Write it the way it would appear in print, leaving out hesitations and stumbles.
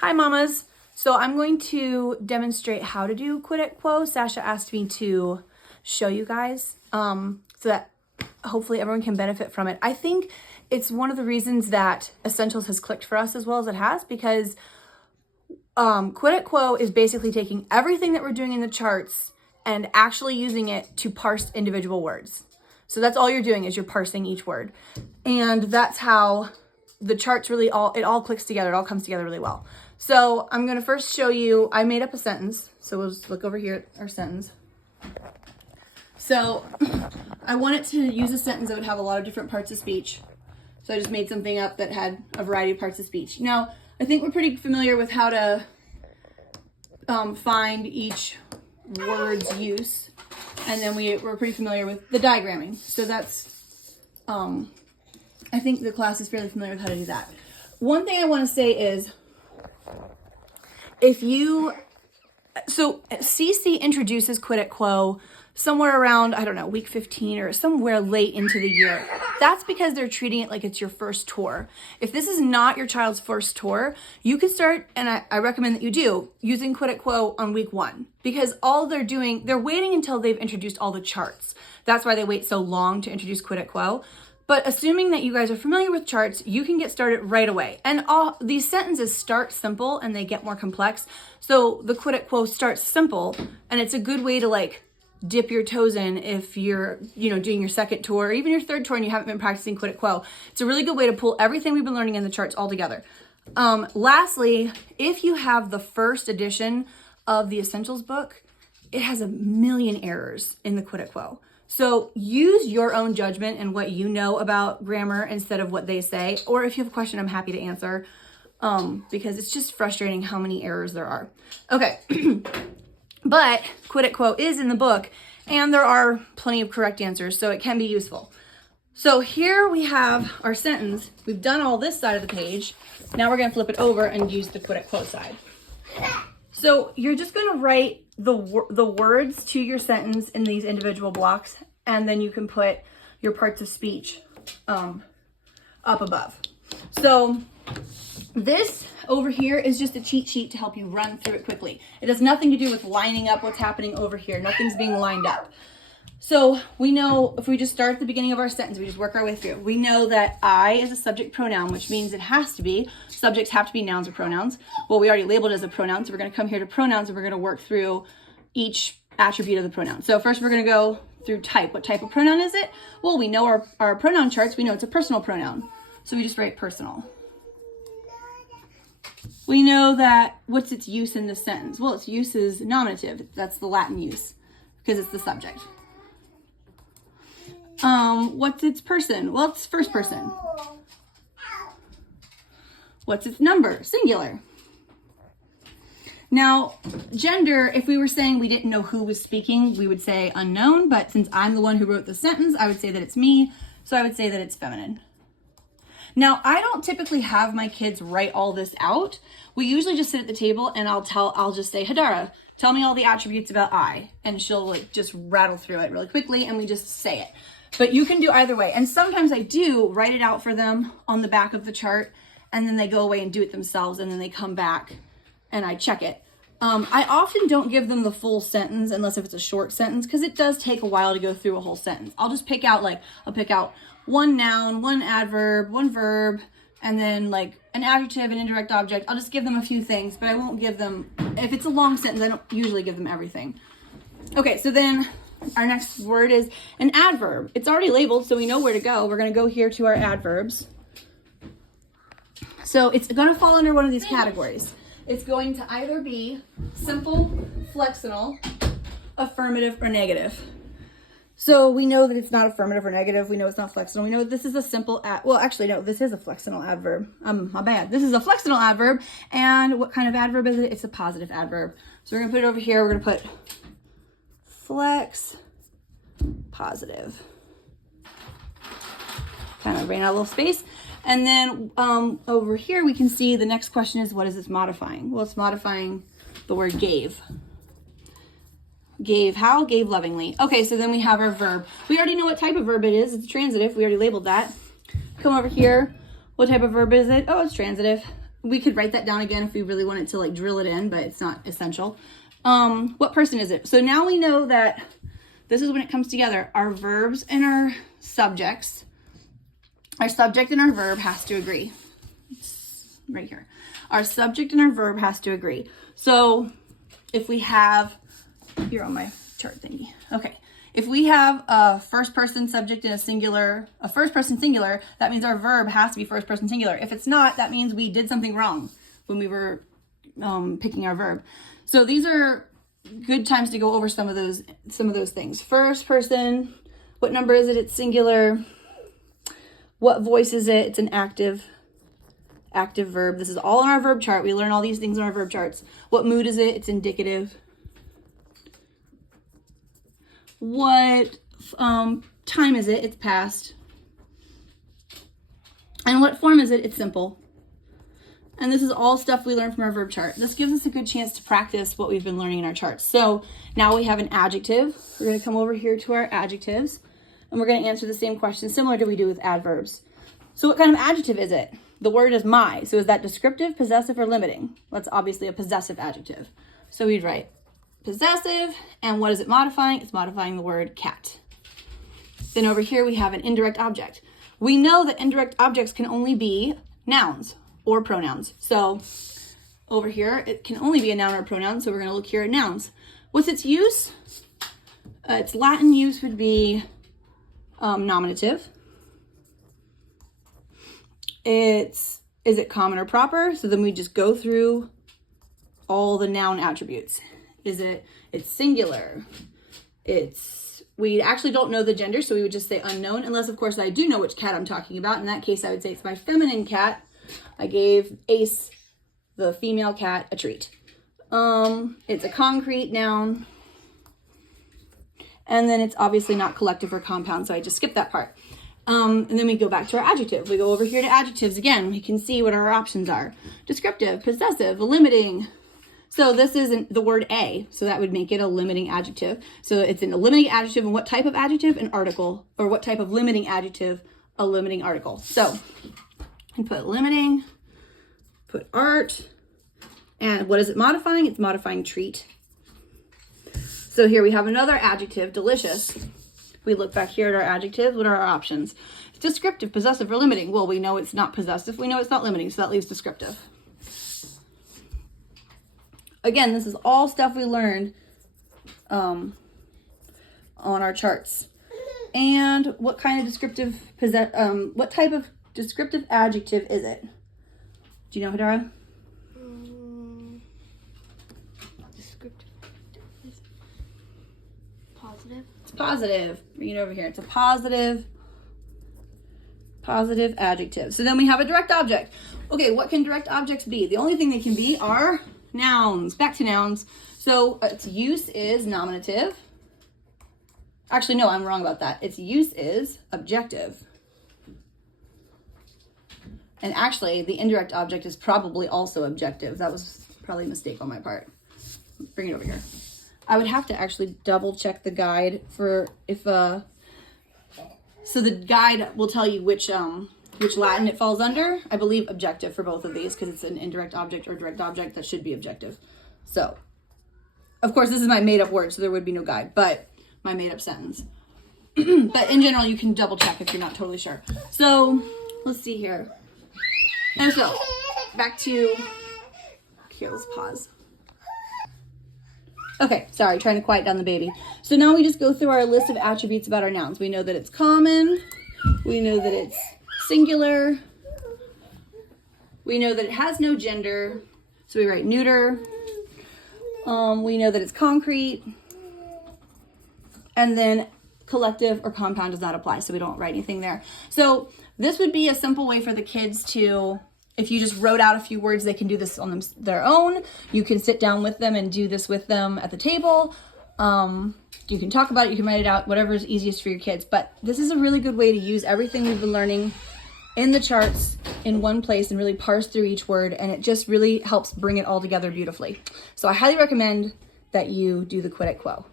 Hi mamas. So I'm going to demonstrate how to do quid et quo. Sasha asked me to show you guys so that hopefully everyone can benefit from it. I think it's one of the reasons that Essentials has clicked for us as well as it has, because quid et quo is basically taking everything that we're doing in the charts and actually using it to parse individual words. So that's all you're doing, is you're parsing each word. And that's how the charts really it all clicks together. It all comes together really well. So I'm going to first show you, I made up a sentence. So we'll just look over here at our sentence. So I wanted to use a sentence that would have a lot of different parts of speech. So I just made something up that had a variety of parts of speech. Now, I think we're pretty familiar with how to find each word's use. And then we're pretty familiar with the diagramming. So that's, I think the class is fairly familiar with how to do that. One thing I want to say is, so CC introduces quid et quo somewhere around, I don't know, week 15 or somewhere late into the year. That's because they're treating it like it's your first tour. If this is not your child's first tour, you can start, and I recommend that you do, using quid et quo on week 1, because all they're doing, they're waiting until they've introduced all the charts. That's why they wait so long to introduce quid et quo. But assuming that you guys are familiar with charts, you can get started right away. And all these sentences start simple and they get more complex. So the quid et quo starts simple, and it's a good way to like dip your toes in if you're, doing your second tour or even your third tour and you haven't been practicing quid et quo. It's a really good way to pull everything we've been learning in the charts all together. Lastly, if you have the first edition of the Essentials book, it has a million errors in the quid et quo. So use your own judgment and what you know about grammar instead of what they say. Or if you have a question, I'm happy to answer, because it's just frustrating how many errors there are. Okay, but quid et quo is in the book and there are plenty of correct answers, so it can be useful. So here we have our sentence. We've done all this side of the page. Now we're gonna flip it over and use the quid et quo side. So you're just gonna write the words to your sentence in these individual blocks, and then you can put your parts of speech up above. So this over here is just a cheat sheet to help you run through it quickly. It has nothing to do with lining up what's happening over here. Nothing's being lined up. So we know if we just start at the beginning of our sentence, we just work our way through. We know that I is a subject pronoun, which means it has to be, subjects have to be nouns or pronouns. Well, we already labeled it as a pronoun, so we're going to come here to pronouns and we're going to work through each attribute of the pronoun. So first we're going to go through type. What type of pronoun is it? Well, we know our pronoun charts. We know it's a personal pronoun. So we just write personal. We know that what's its use in this sentence? Well, its use is nominative. That's the Latin use because it's the subject. What's its person? Well, it's first person. What's its number? Singular. Now, gender, if we were saying we didn't know who was speaking, we would say unknown, but since I'm the one who wrote the sentence, I would say that it's me, so I would say that it's feminine. Now, I don't typically have my kids write all this out. We usually just sit at the table and I'll just say, Hadara, tell me all the attributes about I, and she'll just rattle through it really quickly and we just say it. But you can do either way. And sometimes I do write it out for them on the back of the chart, and then they go away and do it themselves, and then they come back and I check it. I often don't give them the full sentence unless if it's a short sentence, because it does take a while to go through a whole sentence. I'll just pick out one noun, one adverb, one verb, and then like an adjective, an indirect object. I'll just give them a few things, but I won't give them, if it's a long sentence, I don't usually give them everything. Okay, so then our next word is an adverb. It's already labeled, so we know where to go. We're going to go here to our adverbs. So it's going to fall under one of these categories. It's going to either be simple, flexional, affirmative, or negative. So we know that it's not affirmative or negative. We know it's not flexional. We know this is a simple, this is a flexional adverb. My bad. This is a flexional adverb. And what kind of adverb is it? It's a positive adverb. So we're going to put it over here. We're going to put flex, positive. Kind of ran out a little space. And then over here, we can see the next question is, what is this modifying? Well, it's modifying the word gave. Gave how? Gave lovingly. Okay, so then we have our verb. We already know what type of verb it is. It's transitive. We already labeled that. Come over here. What type of verb is it? Oh, it's transitive. We could write that down again if we really wanted to like drill it in, but it's not essential. What person is it? So now we know that this is when it comes together. Our verbs and our subjects, our subject and our verb has to agree. It's right here. Our subject and our verb has to agree. So if we have, you're on my chart thingy. Okay. If we have a first person subject and a first person singular, that means our verb has to be first person singular. If it's not, that means we did something wrong when we were picking our verb. So these are good times to go over some of those things. First person, what number is it? It's singular. What voice is it? It's an active verb. This is all in our verb chart. We learn all these things in our verb charts. What mood is it? It's indicative. What time is it? It's past. And what form is it? It's simple. And this is all stuff we learned from our verb chart. This gives us a good chance to practice what we've been learning in our charts. So now we have an adjective. We're going to come over here to our adjectives, and we're going to answer the same question similar to we do with adverbs. So what kind of adjective is it? The word is my. So is that descriptive, possessive, or limiting? That's obviously a possessive adjective. So we'd write possessive, and what is it modifying? It's modifying the word cat. Then over here we have an indirect object. We know that indirect objects can only be nouns or pronouns. So over here it can only be a noun or a pronoun, so we're going to look here at nouns. What's its use? Its Latin use would be nominative. Is it common or proper? So then we just go through all the noun attributes. It's singular. We actually don't know the gender, so we would just say unknown, unless of course I do know which cat I'm talking about. In that case, I would say it's my feminine cat. I gave Ace, the female cat, a treat. It's a concrete noun. And then it's obviously not collective or compound, so I just skipped that part. And then we go back to our adjective. We go over here to adjectives again. We can see what our options are. Descriptive, possessive, limiting. So this isn't the word a, so that would make it a limiting adjective. So it's a limiting adjective, and what type of adjective? An article. Or what type of limiting adjective? A limiting article. So I put limiting, put art, and what is it modifying? It's modifying treat. So here we have another adjective, delicious. We look back here at our adjectives. What are our options? It's descriptive, possessive, or limiting. Well, we know it's not possessive. We know it's not limiting, so that leaves descriptive. Again, this is all stuff we learned on our charts. And what kind of what type of descriptive adjective is it? Do you know, Hadara? Descriptive is positive. It's positive. Bring it over here. It's a positive adjective. So then we have a direct object. Okay, what can direct objects be? The only thing they can be are nouns. Back to nouns. So its use is nominative. Actually, no, I'm wrong about that. Its use is objective. And actually, the indirect object is probably also objective. That was probably a mistake on my part. Bring it over here. I would have to actually double check the guide for if so the guide will tell you which Latin it falls under. I believe objective for both of these because it's an indirect object or direct object that should be objective. So, of course, this is my made up word, so there would be no guide, but my made up sentence. But in general, you can double check if you're not totally sure. So, let's see here. And so, back to, here, let's pause. Okay, sorry, trying to quiet down the baby. So now we just go through our list of attributes about our nouns. We know that it's common. We know that it's singular. We know that it has no gender. So we write neuter. We know that it's concrete. And then collective or compound does not apply, so we don't write anything there. So this would be a simple way for the kids to, if you just wrote out a few words, they can do this on their own. You can sit down with them and do this with them at the table. You can talk about it, you can write it out, whatever is easiest for your kids. But this is a really good way to use everything we've been learning in the charts in one place and really parse through each word. And it just really helps bring it all together beautifully. So I highly recommend that you do the Quid et Quo.